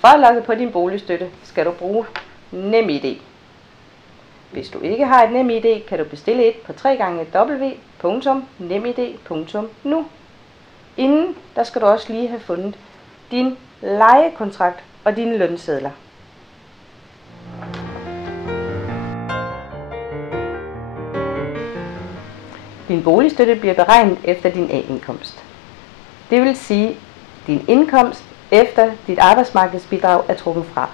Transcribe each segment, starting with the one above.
For at logge på din boligstøtte skal du bruge NemID. Hvis du ikke har et NemID, kan du bestille et på www.nemid.nu. Inden der skal du også lige have fundet din lejekontrakt og dine lønsedler. Din boligstøtte bliver beregnet efter din A-indkomst. Det vil sige din indkomst efter dit arbejdsmarkedsbidrag er trukket fra.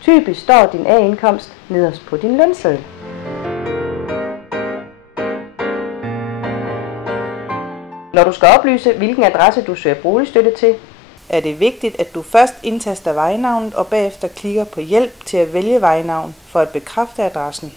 Typisk står din A-indkomst nederst på din lønseddel. Når du skal oplyse, hvilken adresse du søger boligstøtte til, er det vigtigt, at du først indtaster vejnavnet og bagefter klikker på hjælp til at vælge vejnavn for at bekræfte adressen.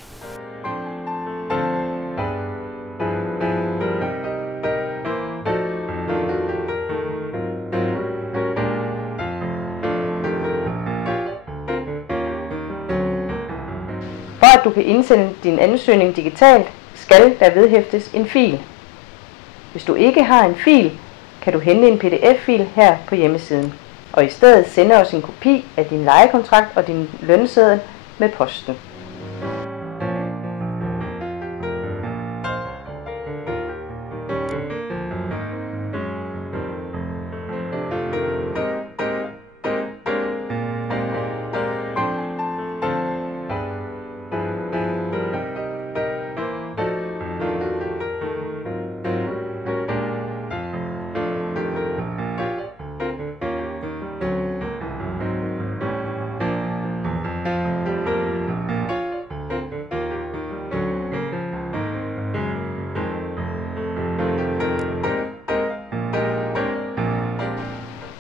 For at du kan indsende din ansøgning digitalt, skal der vedhæftes en fil. Hvis du ikke har en fil, kan du hente en PDF-fil her på hjemmesiden, og i stedet sende os en kopi af din lejekontrakt og din lønseddel med posten.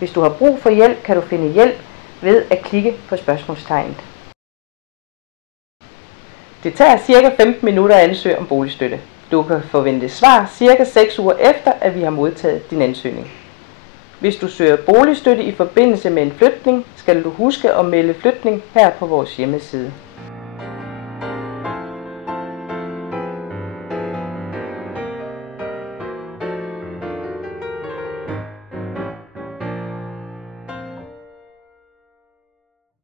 Hvis du har brug for hjælp, kan du finde hjælp ved at klikke på spørgsmålstegnet. Det tager ca. 15 minutter at ansøge om boligstøtte. Du kan forvente svar ca. 6 uger efter, at vi har modtaget din ansøgning. Hvis du søger boligstøtte i forbindelse med en flytning, skal du huske at melde flytning her på vores hjemmeside.